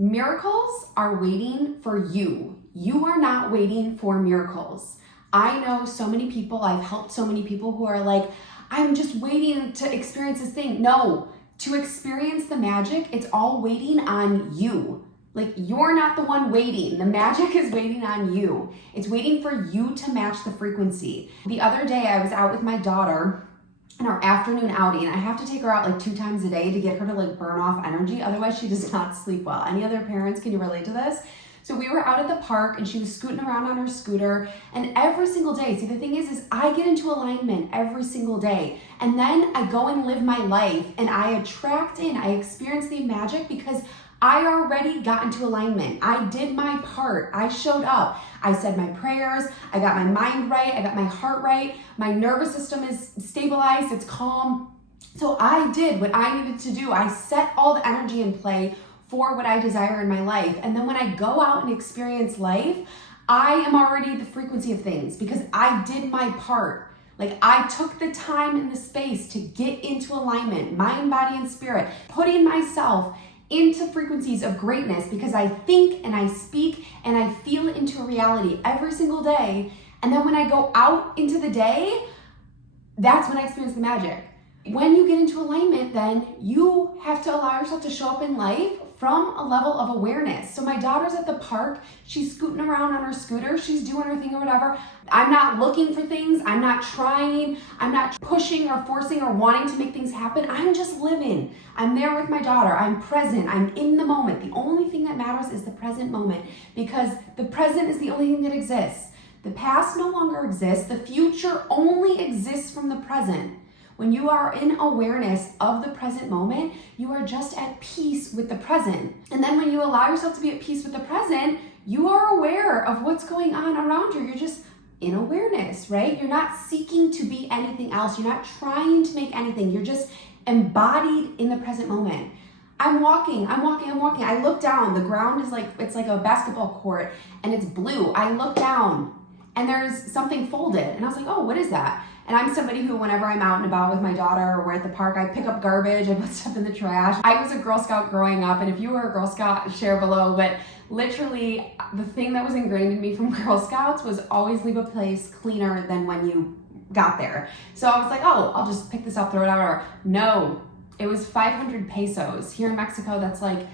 Miracles are waiting for you. You are not waiting for miracles. I know so many people, I've helped so many people who are like, I'm just waiting to experience this thing. No, to experience the magic, it's all waiting on you. Like, you're not the one waiting. The magic is waiting on you. It's waiting for you to match the frequency. The other day I was out with my daughter in our afternoon outing. I have to take her out like 2 times a day to get her to like burn off energy. Otherwise she does not sleep well. Any other parents, can you relate to this? So we were out at the park and she was scooting around on her scooter, and every single day, see, the thing is I get into alignment every single day, and then I go and live my life and I attract in, I experience the magic because I already got into alignment. I did my part. I showed up. I said my prayers. I got my mind right. I got my heart right. My nervous system is stabilized. It's calm. So I did what I needed to do. I set all the energy in play for what I desire in my life. And then when I go out and experience life, I am already the frequency of things because I did my part. Like, I took the time and the space to get into alignment, mind, body, and spirit, putting myself into frequencies of greatness because I think and I speak and I feel it into reality every single day. And then when I go out into the day, that's when I experience the magic. When you get into alignment, then you have to allow yourself to show up in life from a level of awareness. So my daughter's at the park, she's scooting around on her scooter, she's doing her thing or whatever. I'm not looking for things, I'm not trying, I'm not pushing or forcing or wanting to make things happen. I'm just living. I'm there with my daughter, I'm present, I'm in the moment. The only thing that matters is the present moment because the present is the only thing that exists. The past no longer exists, the future only exists from the present. When you are in awareness of the present moment, you are just at peace with the present. And then when you allow yourself to be at peace with the present, you are aware of what's going on around you. You're just in awareness, right? You're not seeking to be anything else. You're not trying to make anything. You're just embodied in the present moment. I'm walking. I look down. The ground is like, it's like a basketball court and it's blue. I look down and there's something folded. And I was like, oh, what is that? And I'm somebody who, whenever I'm out and about with my daughter or we're at the park, I pick up garbage, I put stuff in the trash. I was a Girl Scout growing up, and if you were a Girl Scout, share below, but literally the thing that was ingrained in me from Girl Scouts was always leave a place cleaner than when you got there. So I was like, oh, I'll just pick this up, throw it out, or no, it was 500 pesos. Here in Mexico, that's like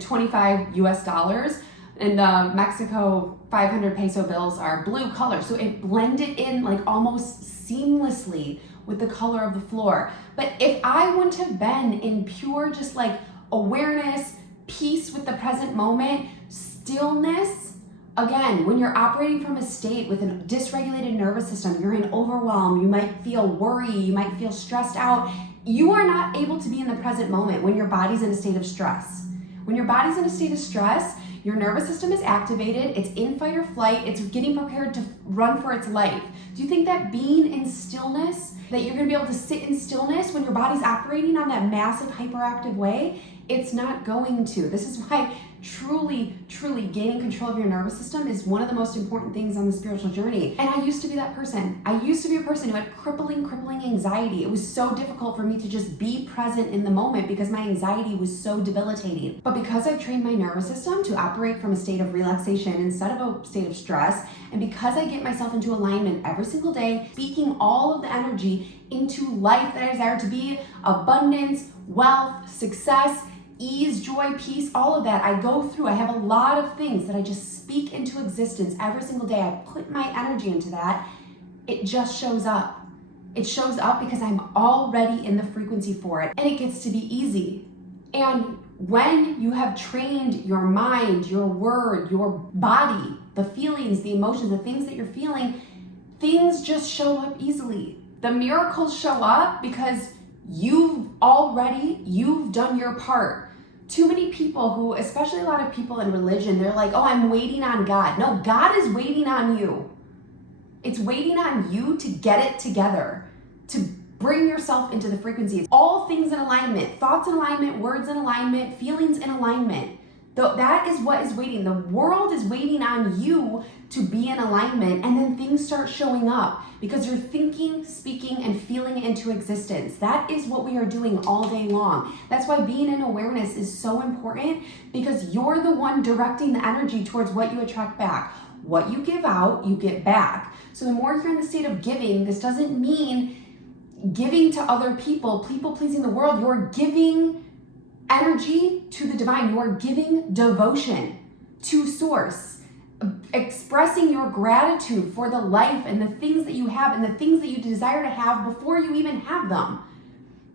25 US dollars. In Mexico, 500 peso bills are blue color. So it blended in like almost seamlessly with the color of the floor. But if I wouldn't have been in pure just like awareness, peace with the present moment, stillness, again, when you're operating from a state with a dysregulated nervous system, you're in overwhelm, you might feel worry, you might feel stressed out. You are not able to be in the present moment when your body's in a state of stress. When your body's in a state of stress, your nervous system is activated, it's in fight or flight, it's getting prepared to run for its life. Do you think that being in stillness, that you're gonna be able to sit in stillness when your body's operating on that massive hyperactive way? It's not going to. This is why truly gaining control of your nervous system is one of the most important things on the spiritual journey. And I used to be that person. I used to be a person who had crippling anxiety. It was so difficult for me to just be present in the moment because my anxiety was so debilitating. But because I've trained my nervous system to operate from a state of relaxation instead of a state of stress, and because I get myself into alignment every single day, speaking all of the energy into life that I desire to be, abundance, wealth, success, ease, joy, peace, all of that I go through. I have a lot of things that I just speak into existence every single day. I put my energy into that. It just shows up. It shows up because I'm already in the frequency for it, and it gets to be easy. And when you have trained your mind, your word, your body, the feelings, the emotions, the things that you're feeling, things just show up easily. The miracles show up because you've done your part. Too many people who, especially a lot of people in religion, they're like, oh, I'm waiting on God. No, God is waiting on you. It's waiting on you to get it together, to bring yourself into the frequency. It's all things in alignment, thoughts in alignment, words in alignment, feelings in alignment. That is what is waiting. The world is waiting on you to be in alignment, and then things start showing up because you're thinking, speaking, and feeling it into existence. That is what we are doing all day long. That's why being in awareness is so important, because you're the one directing the energy towards what you attract back. What you give out, you get back. So the more you're in the state of giving, this doesn't mean giving to other people pleasing the world. You're giving energy to the divine. You are giving devotion to source, expressing your gratitude for the life and the things that you have and the things that you desire to have before you even have them.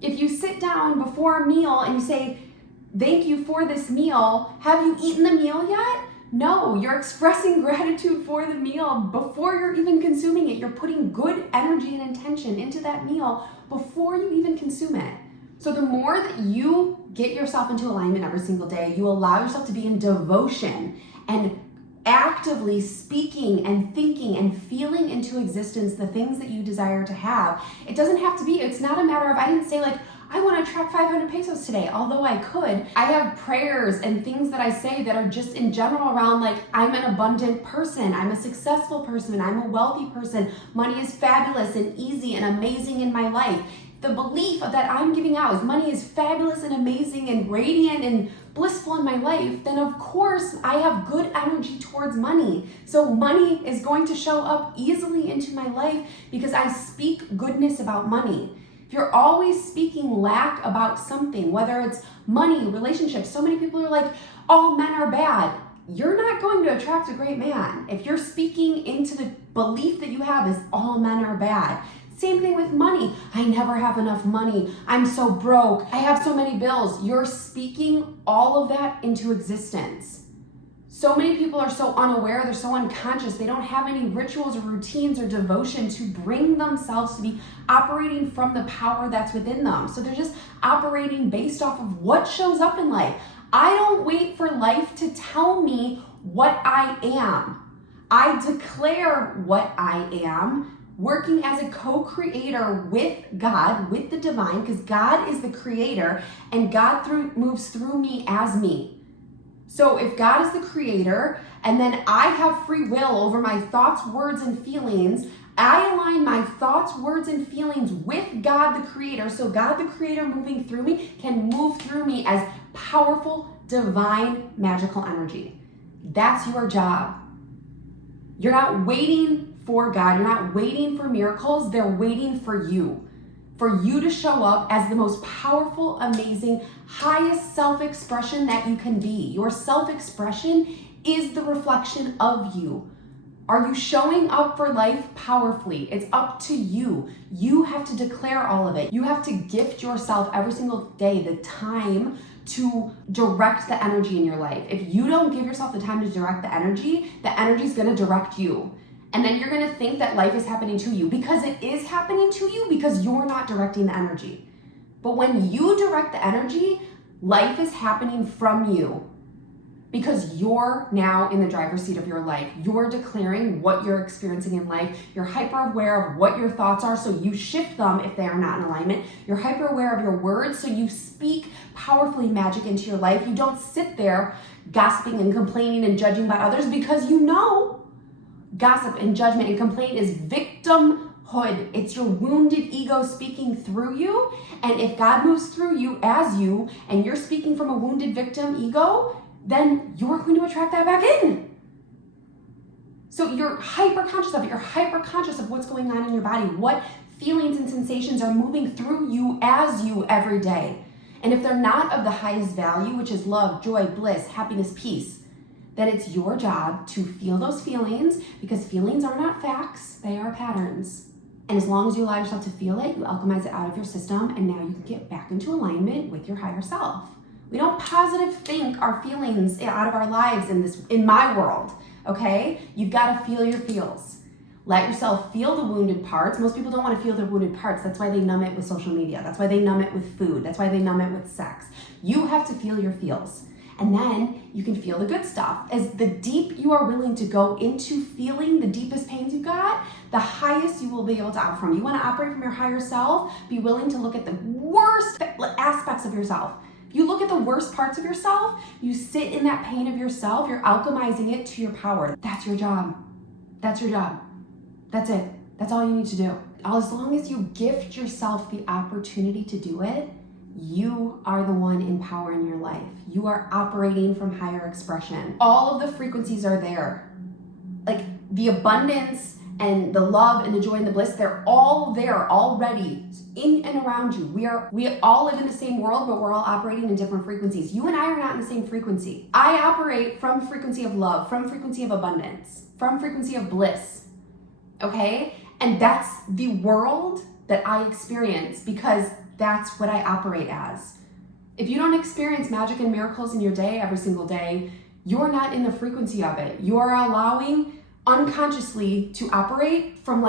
If you sit down before a meal and you say, thank you for this meal, have you eaten the meal yet? No, you're expressing gratitude for the meal before you're even consuming it. You're putting good energy and intention into that meal before you even consume it. So the more that you get yourself into alignment every single day, you allow yourself to be in devotion and actively speaking and thinking and feeling into existence the things that you desire to have. It doesn't have to be, it's not a matter of, I didn't say like, I want to attract 500 pesos today, although I could. I have prayers and things that I say that are just in general around like, I'm an abundant person, I'm a successful person, I'm a wealthy person, money is fabulous and easy and amazing in my life. The belief that I'm giving out is money is fabulous and amazing and radiant and blissful in my life, then of course I have good energy towards money. So money is going to show up easily into my life because I speak goodness about money. If you're always speaking lack about something, whether it's money, relationships, so many people are like, all men are bad. You're not going to attract a great man. If you're speaking into the belief that you have is all men are bad. Same thing with money. I never have enough money. I'm so broke. I have so many bills. You're speaking all of that into existence. So many people are so unaware, they're so unconscious, they don't have any rituals or routines or devotion to bring themselves to be operating from the power that's within them. So they're just operating based off of what shows up in life. I don't wait for life to tell me what I am. I declare what I am, working as a co-creator with God, with the divine, because God is the creator and God moves through me as me. So if God is the creator and then I have free will over my thoughts, words, and feelings, I align my thoughts, words, and feelings with God the creator. So God the creator moving through me can move through me as powerful, divine, magical energy. That's your job. You're not waiting for God. You're not waiting for miracles. They're waiting for you to show up as the most powerful, amazing, highest self-expression that you can be. Your self-expression is the reflection of you. Are you showing up for life powerfully? It's up to you. You have to declare all of it. You have to gift yourself every single day the time to direct the energy in your life. If you don't give yourself the time to direct the energy is going to direct you. And then you're going to think that life is happening to you because it is happening to you because you're not directing the energy. But when you direct the energy, life is happening from you because you're now in the driver's seat of your life. You're declaring what you're experiencing in life. You're hyper aware of what your thoughts are, so you shift them if they are not in alignment. You're hyper aware of your words, so you speak powerfully magic into your life. You don't sit there gossiping and complaining and judging about others because you know gossip and judgment and complaint is victimhood. It's your wounded ego speaking through you. And if God moves through you as you, and you're speaking from a wounded victim ego, then you're going to attract that back in. So you're hyper conscious of it. You're hyper conscious of what's going on in your body, what feelings and sensations are moving through you as you every day. And if they're not of the highest value, which is love, joy, bliss, happiness, peace, then it's your job to feel those feelings, because feelings are not facts, they are patterns. And as long as you allow yourself to feel it, you alchemize it out of your system, and now you can get back into alignment with your higher self. We don't positive think our feelings out of our lives in my world, okay? You've got to feel your feels. Let yourself feel the wounded parts. Most people don't want to feel their wounded parts. That's why they numb it with social media. That's why they numb it with food. That's why they numb it with sex. You have to feel your feels. And then you can feel the good stuff. As the deep you are willing to go into feeling the deepest pains you've got, the highest you will be able to operate from. You want to operate from your higher self, be willing to look at the worst aspects of yourself. If you look at the worst parts of yourself, you sit in that pain of yourself, you're alchemizing it to your power. That's your job. That's your job. That's it. That's all you need to do. As long as you gift yourself the opportunity to do it, you are the one in power in your life. You are operating from higher expression. All of the frequencies are there. Like the abundance and the love and the joy and the bliss, they're all there already in and around you. We all live in the same world, but we're all operating in different frequencies. You and I are not in the same frequency. I operate from frequency of love, from frequency of abundance, from frequency of bliss. Okay? And that's the world that I experience because that's what I operate as. If you don't experience magic and miracles in your day every single day, you're not in the frequency of it. You are allowing unconsciously to operate from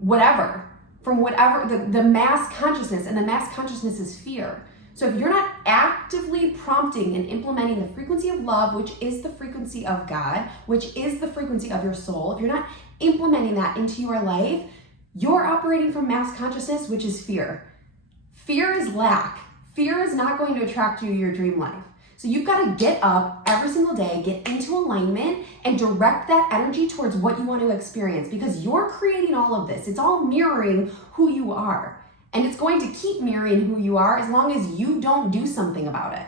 whatever, the mass consciousness, and the mass consciousness is fear. So if you're not actively prompting and implementing the frequency of love, which is the frequency of God, which is the frequency of your soul, if you're not implementing that into your life, you're operating from mass consciousness, which is fear. Fear is lack. Fear is not going to attract you to your dream life. So you've got to get up every single day, get into alignment, and direct that energy towards what you want to experience because you're creating all of this. It's all mirroring who you are. And it's going to keep mirroring who you are as long as you don't do something about it.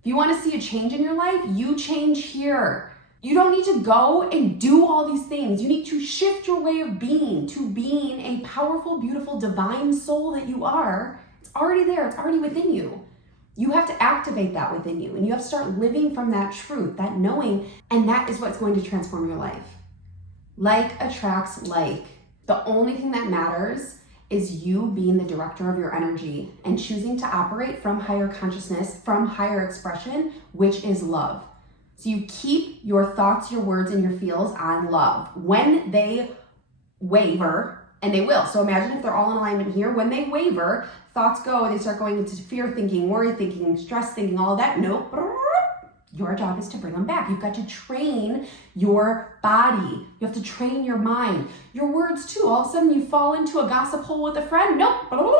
If you want to see a change in your life, you change here. You don't need to go and do all these things. You need to shift your way of being to being a powerful, beautiful, divine soul that you are. It's already there. It's already within you. You have to activate that within you, and you have to start living from that truth, that knowing, and that is what's going to transform your life. Like attracts like. The only thing that matters is you being the director of your energy and choosing to operate from higher consciousness, from higher expression, which is love. So you keep your thoughts, your words, and your feels on love. When they waver, and they will. So imagine if they're all in alignment here. When they waver, thoughts go, they start going into fear thinking, worry thinking, stress thinking, all of that. Nope. Your job is to bring them back. You've got to train your body. You have to train your mind. Your words too. All of a sudden you fall into a gossip hole with a friend. Nope.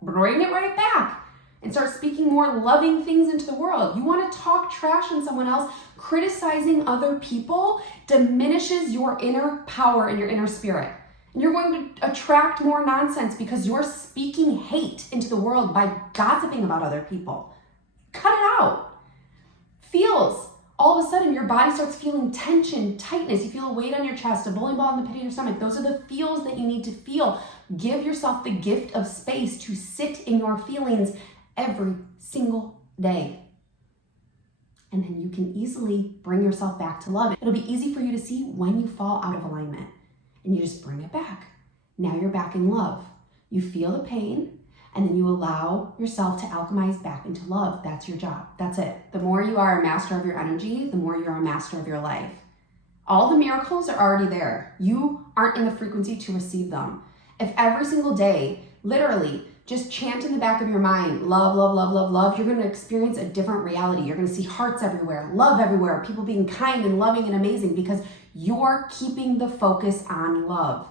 Bring it right back and start speaking more loving things into the world. You want to talk trash on someone else, criticizing other people diminishes your inner power and your inner spirit. You're going to attract more nonsense because you're speaking hate into the world by gossiping about other people. Cut it out. Feels. All of a sudden, your body starts feeling tension, tightness. You feel a weight on your chest, a bowling ball in the pit of your stomach. Those are the feels that you need to feel. Give yourself the gift of space to sit in your feelings every single day. And then you can easily bring yourself back to love. It'll be easy for you to see when you fall out of alignment. And you just bring it back. Now you're back in love. You feel the pain, and then you allow yourself to alchemize back into love. That's your job. That's it. The more you are a master of your energy, the more you're a master of your life. All the miracles are already there. You aren't in the frequency to receive them. If every single day, literally, just chant in the back of your mind, love, love, love, love, love, you're going to experience a different reality. You're going to see hearts everywhere, love everywhere, people being kind and loving and amazing because you're keeping the focus on love.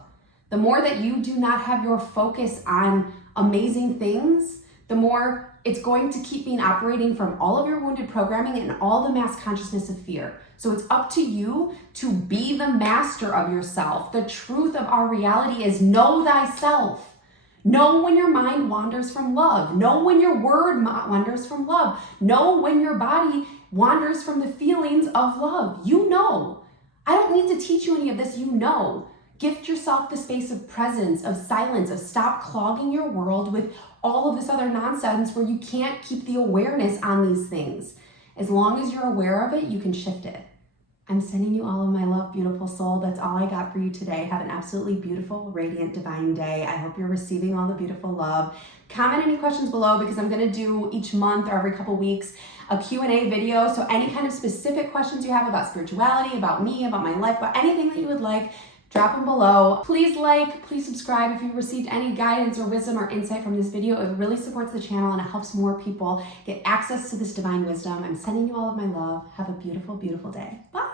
The more that you do not have your focus on amazing things, the more it's going to keep being operating from all of your wounded programming and all the mass consciousness of fear. So it's up to you to be the master of yourself. The truth of our reality is know thyself. Know when your mind wanders from love. Know when your word wanders from love. Know when your body wanders from the feelings of love. You know. I don't need to teach you any of this. You know. Gift yourself the space of presence, of silence, of stop clogging your world with all of this other nonsense where you can't keep the awareness on these things. As long as you're aware of it, you can shift it. I'm sending you all of my love, beautiful soul. That's all I got for you today. Have an absolutely beautiful, radiant, divine day. I hope you're receiving all the beautiful love. Comment any questions below because I'm going to do each month or every couple weeks a Q&A video. So any kind of specific questions you have about spirituality, about me, about my life, about anything that you would like, drop them below. Please like, please subscribe if you've received any guidance or wisdom or insight from this video. It really supports the channel and it helps more people get access to this divine wisdom. I'm sending you all of my love. Have a beautiful, beautiful day. Bye.